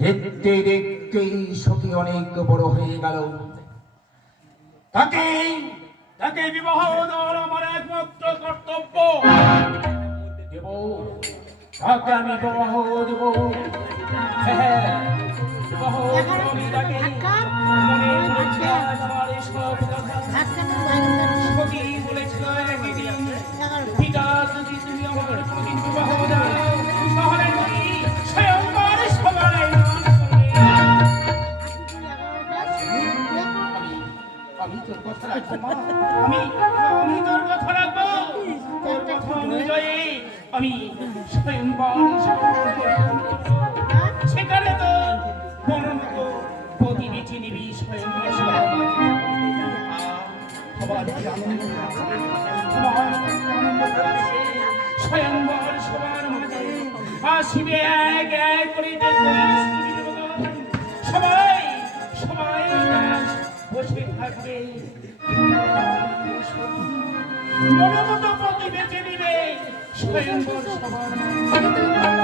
দেখতে দেখতে সখী অনেক বড় হয়ে গেল। তাকে তাকে বিবাহ দেওয়ার আমার একমাত্র কর্তব্য। দেব তাকে আমি বিবাহ দেব। হ্যাঁ, বিবাহ দেব তাকে। আমি স্বয়ংবর সেখানে তো মনোনীত প্রতিবেশী নিবি স্বয়ংবর সবার আনন্দ। স্বয়ংবর আসিবে এক এক সবার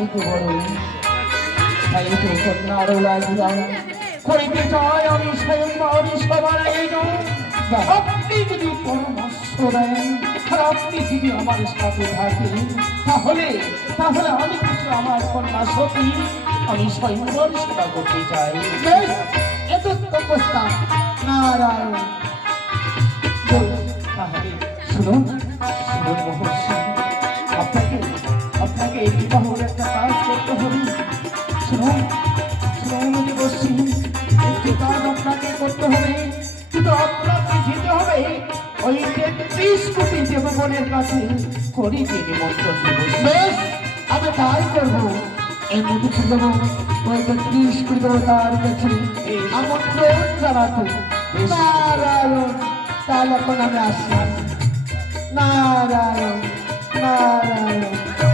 হয়েছে বড় তাই তো কন্যার লাগিয়া করিতে চাই আমি স্বয়ং আমি সবার আপনি যদি পরামর্শ দেন, আর আপনি যদি আমার সাথে থাকেন, তাহলে তাহলে আমি কিন্তু আমার কন্যা সতী। আমি স্বয়ংবর সেবা করতে চাই। এত প্রস্তাব নারায়ণ। তাহলে, শুনুন। কাজ আপনাকে করতে হবে, কিন্তু যেতে হবে ওই তেত্রিশ কোটি দেবগণের কাছে। করিতে নিমন্ত্রণ আমি তাই করব। এই মধ্যে দেবো ওই তেত্রিশ কোটি দেবতার কাছে। আমন্ত্রণ জানাতে। নারায়ণ, তাহলে এখন আমি আসি নারায়ণ নারায়ণ।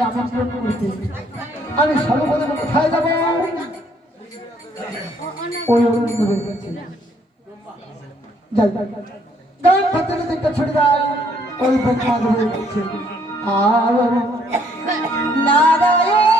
আমন্ত্রণ করতে আমি সর্বপ্রথম কোথায় যাব? ওই অরুণদেবের কাছে যাই। কান ভেতরে দিকটা ছুটে দেয়। ওই ধরে গেছে। আর তুমি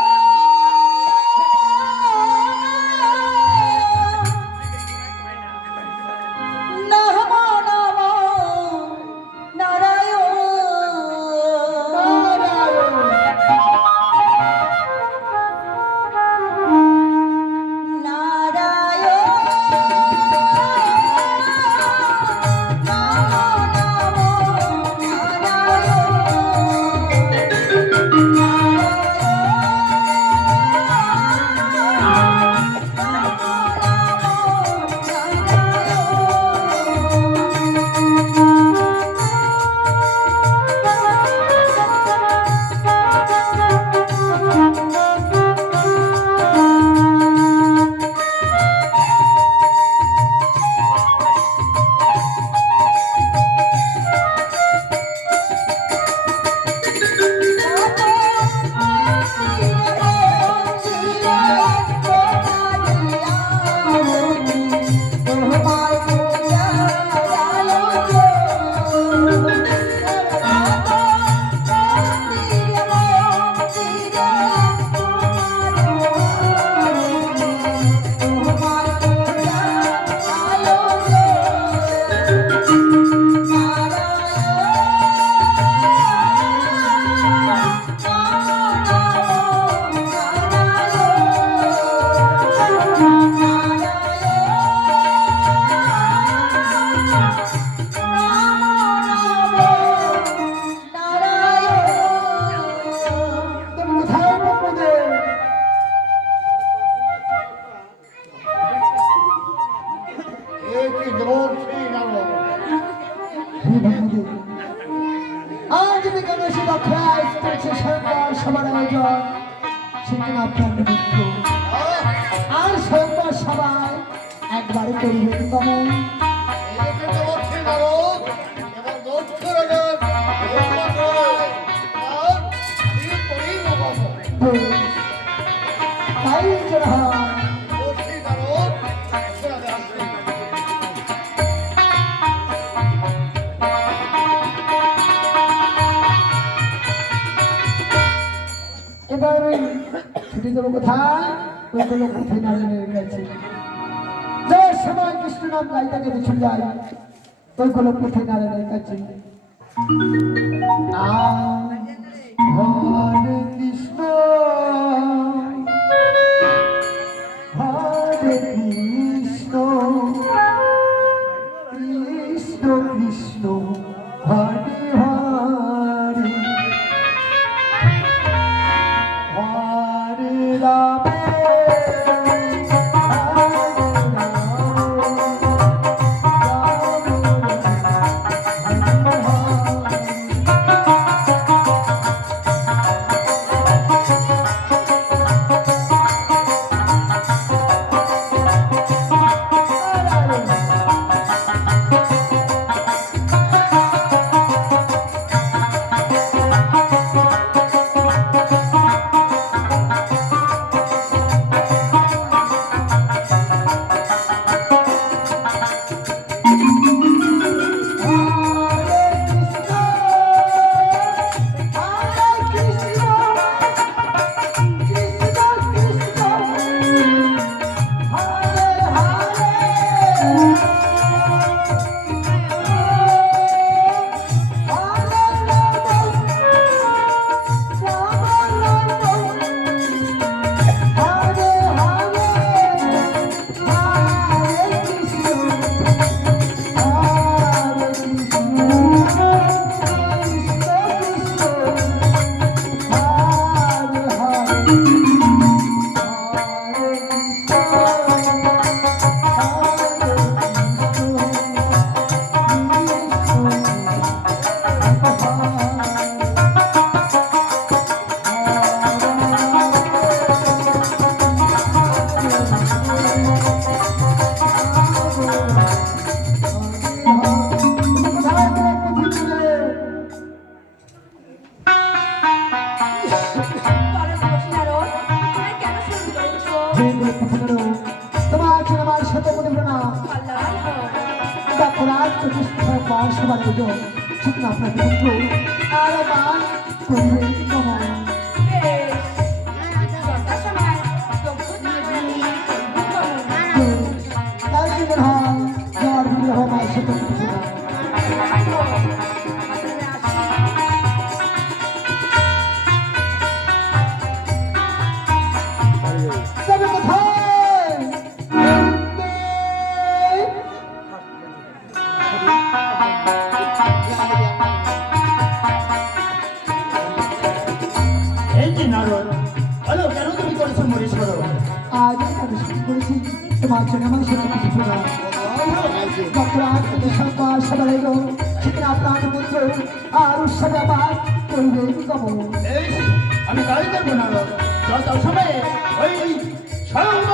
আর সরকার সবাই একবারে করবেন কমন এবার ওই ছুটি দেবো কোথায়? ওইগুলো কোথায় নারায়ণের গেছে যে সময় কৃষ্ণ নাম, গাইতে গেলে ছুটে যায়। ওইগুলো কোথায় নারায়ণের কাছে নাম হরে কৃষ্ণ চতুর্থ বার্ষিক পুজো শুকনা আপনার পুত্র আরও বার করবে শুরু করেছি তোমার জন্য আমার সাথে কিছু না ডক্টর আত্মীয় সরকার সবার আয়োজন সেখানে আপনার পুত্র আর উৎসবে আমার করবে আমি তাই করব যত সময়ে ওই, স্বয়ং